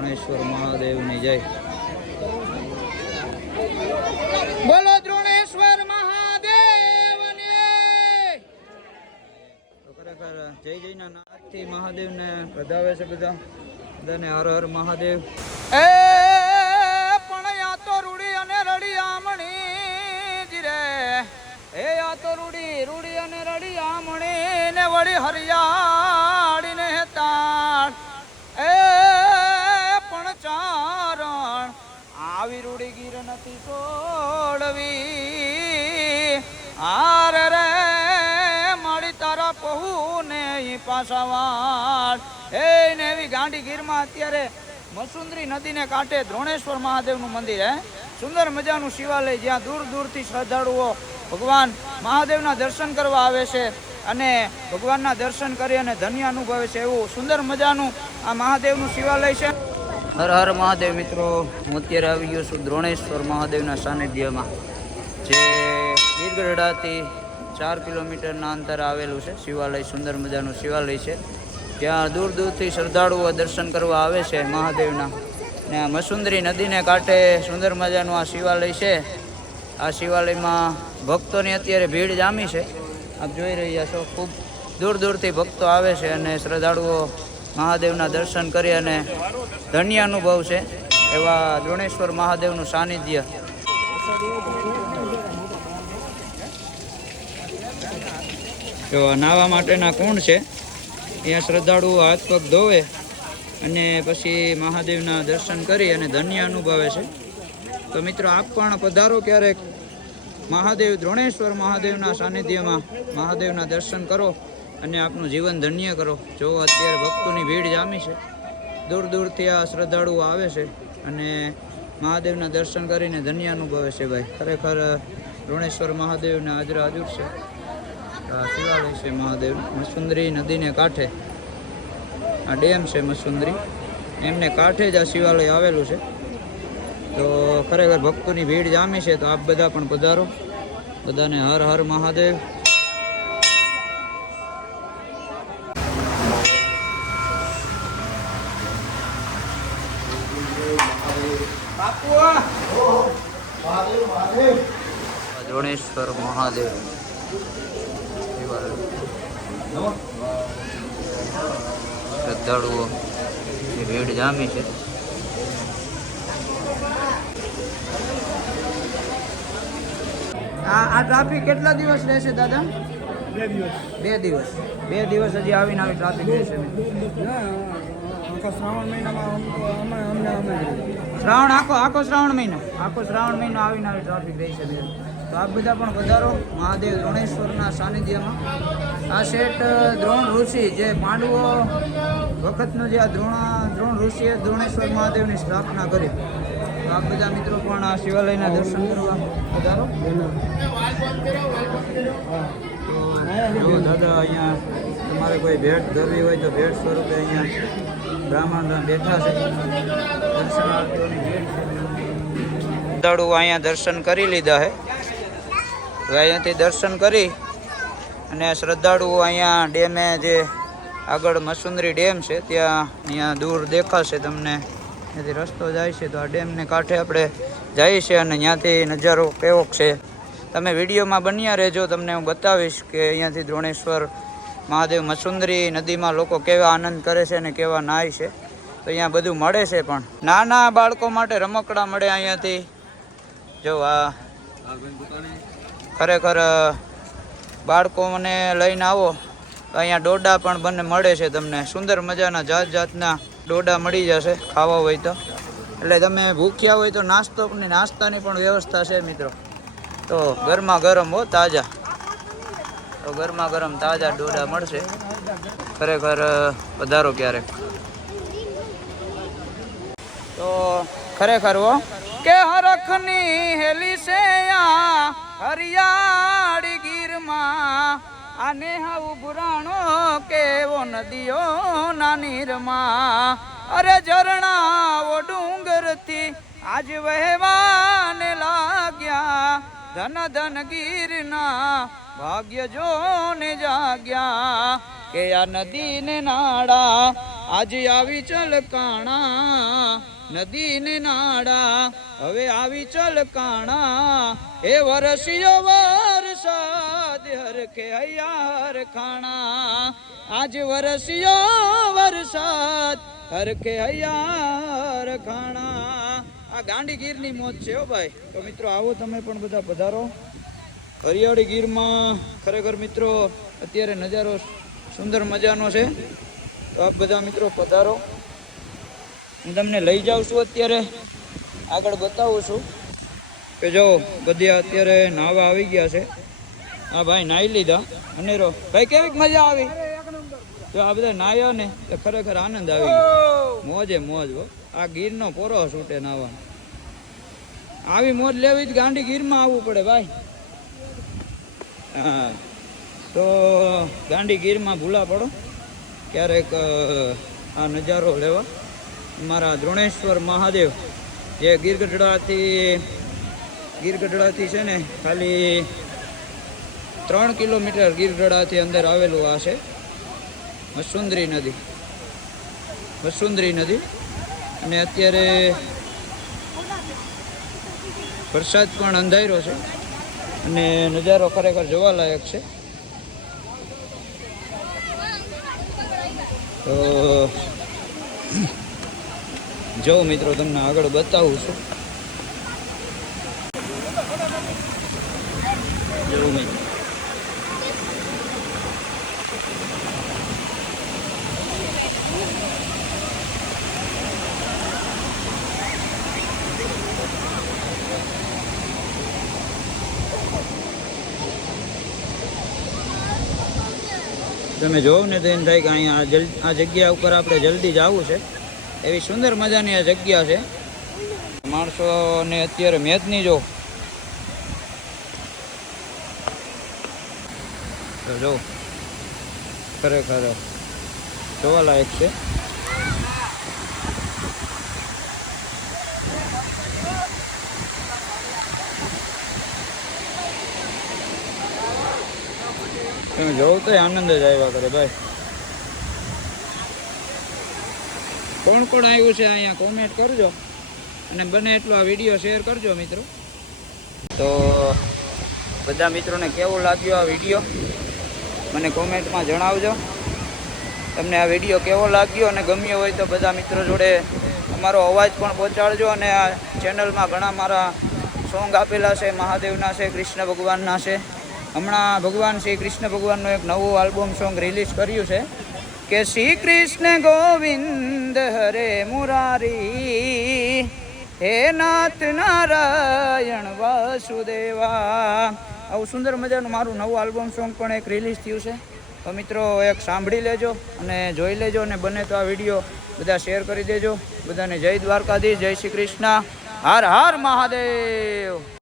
દ્રોણેશ્વર મહાદેવની જય. બોલો દ્રોણેશ્વર મહાદેવની. તો ખરેખર જય જયના નાદથી મહાદેવને વધાવે છે બધાને હર હર મહાદેવ. એ પણ યા તો રૂડી અને રડી આમણી જીરે, એ યા તો રૂડી અને રડી આમણી ને વળી હરિયાળી ને તાળ. એ પણ ચારણ આવી રૂડી ગીર નથી છોડવી. આર રે મારી તારા પહુ ને પાછાવાળ. એ ને એવી ગાંડી ગીરમાં અત્યારે મસુંદરી નદીને કાંઠે દ્રોણેશ્વર મહાદેવનું મંદિર હે. સુંદર મજાનું શિવાલય જ્યાં દૂર દૂરથી શ્રદ્ધાળુઓ ભગવાન મહાદેવના દર્શન કરવા આવે છે અને ભગવાનના દર્શન કરી અને ધન્ય અનુભવે છે. એવું સુંદર મજાનું આ મહાદેવનું શિવાલય છે. હર હર મહાદેવ મિત્રો, હું અત્યારે આવી ગયો છું દ્રોણેશ્વર મહાદેવના સાનિધ્યમાં, જે ગીરગઢડાથી 4 કિલોમીટરના અંતરે આવેલું છે શિવાલય. સુંદર મજાનું શિવાલય છે. ત્યાં દૂર દૂરથી શ્રદ્ધાળુઓ દર્શન કરવા આવે છે મહાદેવના. ને આ મસુંદરી નદીને કાંઠે સુંદર મજાનું આ શિવાલય છે. આ શિવાલયમાં ભક્તોની અત્યારે ભીડ જામી છે. આપ જોઈ રહ્યા છો, ખૂબ દૂર દૂરથી ભક્તો આવે છે અને શ્રદ્ધાળુઓ મહાદેવના દર્શન કરી અને ધન્ય અનુભવ છે. એવા દ્રોણેશ્વર મહાદેવનું સાનિધ્ય. જો નાહવા માટેના કુંડ છે, અહીંયા શ્રદ્ધાળુઓ હાથ પગ ધોવે અને પછી મહાદેવના દર્શન કરી અને ધન્ય અનુભવે છે. તો મિત્રો આપ પણ પધારો ક્યારેક મહાદેવ દ્રોણેશ્વર મહાદેવના સાનિધ્યમાં, મહાદેવના દર્શન કરો અને આપનું જીવન ધન્ય કરો. જો અત્યારે ભક્તોની ભીડ જામી છે, દૂર દૂરથી આ શ્રદ્ધાળુઓ આવે છે અને મહાદેવના દર્શન કરીને ધન્ય અનુભવે છે. ભાઈ ખરેખર દ્રોણેશ્વર મહાદેવને હાજરા હાજર છે. આ શિવાલય છે મહાદેવ મસુંદરી નદીને કાંઠે. આ ડેમ છે મસુંદરી, એમને કાંઠે જ આ શિવાલય આવેલું છે. તો ખરેખર ભક્તોની ભીડ જામી છે. તો આપ બધા પણ પધારો. બધાને હર હર મહાદેવ. દ્રોણેશ્વર મહાદેવ શ્રદ્ધાળુઓ ભીડ જામી છે. આ ટ્રાફિક કેટલા દિવસ રહેશે દાદા? 2 દિવસ. 2 દિવસ હજી આવીને આવી ટ્રાફિક રહેશે. શ્રાવણ આખો શ્રાવણ મહિનો આવીને આવી ટ્રાફિક રહેશે. તો આપ બધા પણ પધારો મહાદેવ દ્રોણેશ્વરના સાનિધ્યમાં. આ શેઠ દ્રોણ ઋષિ, જે પાંડવો વખતનું જે આ દ્રોણ ઋષિએ દ્રોણેશ્વર મહાદેવની સ્થાપના કરી. તો આપ બધા મિત્રો પણ આ શિવાલયના દર્શન કરવા પધારો. તો જો દાદા, અહીંયા તમારે કોઈ ભેટ ધરવી હોય તો ભેટ સ્વરૂપે અહીંયા બ્રાહ્મણ બેઠા છે. દર્શનાર્થીઓની ભેટ છે. શ્રદ્ધાળુઓ અહીંયા દર્શન કરી લીધા છે. અહીંયાથી દર્શન કરી અને શ્રદ્ધાળુઓ અહીંયા ડેમે, જે આગળ મસુંદરી ડેમ છે ત્યાં અહીંયા દૂર દેખાશે તમને, ત્યાંથી રસ્તો જાય છે. તો આ ડેમને કાંઠે આપણે જઈએ છીએ અને ત્યાંથી નજારો કેવો છે તમે વિડીયોમાં બન્યા રહેજો. તમને હું બતાવીશ કે અહીંયાથી દ્રોણેશ્વર મહાદેવ મસુંદરી નદીમાં લોકો કેવા આનંદ કરે છે અને કેવા નાય છે. તો અહીંયા બધું મળે છે, પણ નાના બાળકો માટે રમકડા મળે અહીંયાથી. જો આ ખરેખર બાળકોને લઈને આવો તો અહીંયા ડોડા પણ મળે છે તમને. સુંદર મજાના જાત જાતના ડોડા મળી જશે ખાવા હોય તો. એટલે તમે ભૂખ્યા હોય તો નાસ્તાની પણ વ્યવસ્થા છે મિત્રો. તો ગરમા ગરમ હો, તાજા. તો ગરમા ગરમ તાજા ડોડા મળશે. ખરેખર પધારો ક્યારેક. તો ખરેખર હો કે હરખની હેલી છે હરિયાળી ગીરમાં, આને હાવું પુરાણો કેવો નદીઓ ના નીરમાં. અરે ઝરણાઓ ડુંગરથી આજ વહેવાને લાગ્યા, ધન ધન ગીરના ભાગ્ય જોને જાગ્યા. કે આ નદીને નાળા આજે આવી ચલ કાણા નદી ને નાડા, હવે આવી ચલ કાણા એ વરસિયો વરસાદ હરખે હૈયાર ખાણા, આજ વરસિયો વરસાદ હરખે હૈયાર ખાણા. આ ગાંડી ગીરની મોજ છે હો ભાઈ. તો મિત્રો આવો તમે પણ બધા પધારો હરિયાળી ગીરમાં. ખરેખર મિત્રો અત્યારે નજારો સુંદર મજાનો છે. તો આપ બધા મિત્રો પધારો. હું તમને લઈ જાઉં છું, અત્યારે આગળ બતાવું છું કે જો બધા અત્યારે નાવા આવી ગયા છે. હા ભાઈ નાહી લીધા અનેરો. ભાઈ કેવી મજા આવી? જો આ બધા નાહ્યા ને તો ખરેખર આનંદ આવી ગયો. મોજે મોજ હો. આ ગીરનો પોરો છૂટે નાવાનો. આવી મોજ લેવી જ ગાંડી ગીરમાં આવવું પડે ભાઈ. હા તો ગાંડી ગીરમાં ભૂલા પડો ક્યારેક આ નજારો લેવા. મારા દ્રોણેશ્વર મહાદેવ જે ગીરગઢડાથી છે ને ખાલી 3 કિલોમીટર ગીરગઢડાથી અંદર આવેલું આ છે મસુંદરી નદી. અને અત્યારે વરસાદ પણ અંધાર્યો છે અને નજારો ખરેખર જોવાલાયક છે. તો જો મિત્રો તમને આગળ બતાવું છું. જો મિત્રો તમે જોવો ને તો એમ થાય કે અહીંયા આ જગ્યા ઉપર આપણે જલ્દી જવું છે. એવી સુંદર મજાની આ જગ્યા છે. માણસોને અત્યારે મેદની જો જો ખરેખર જોવાલાયક છે. તમે જોવું તો આનંદ જ આવ્યા કરે ભાઈ. કોણ કોણ આવ્યું છે અહીંયા કોમેન્ટ કરજો અને બને એટલો આ વિડીયો શેર કરજો મિત્રો. તો બધા મિત્રોને કેવું લાગ્યો આ વિડીયો મને કોમેન્ટમાં જણાવજો. તમને આ વિડીયો કેવો લાગ્યો અને ગમ્યો હોય તો બધા મિત્રો જોડે અમારો અવાજ પણ પહોંચાડજો. અને આ ચેનલમાં ઘણા મારા સોંગ આપેલા છે, મહાદેવના છે, કૃષ્ણ ભગવાનના છે. હમણાં ભગવાન શ્રી કૃષ્ણ ભગવાનનું એક નવું આલ્બમ સોંગ રિલીઝ કર્યું છે કે શ્રી કૃષ્ણ ગોવિંદ હરે મુરારી હે નાથ નારાયણ વાસુદેવા. આવું સુંદર મજાનું મારું નવું આલ્બમ સોંગ પણ એક રિલીઝ થયું છે. તો મિત્રો એક સાંભળી લેજો અને જોઈ લેજો અને બને તો આ વિડીયો બધા શેર કરી દેજો. બધાને જય દ્વારકાધીશ, જય શ્રી કૃષ્ણ, હર હર મહાદેવ.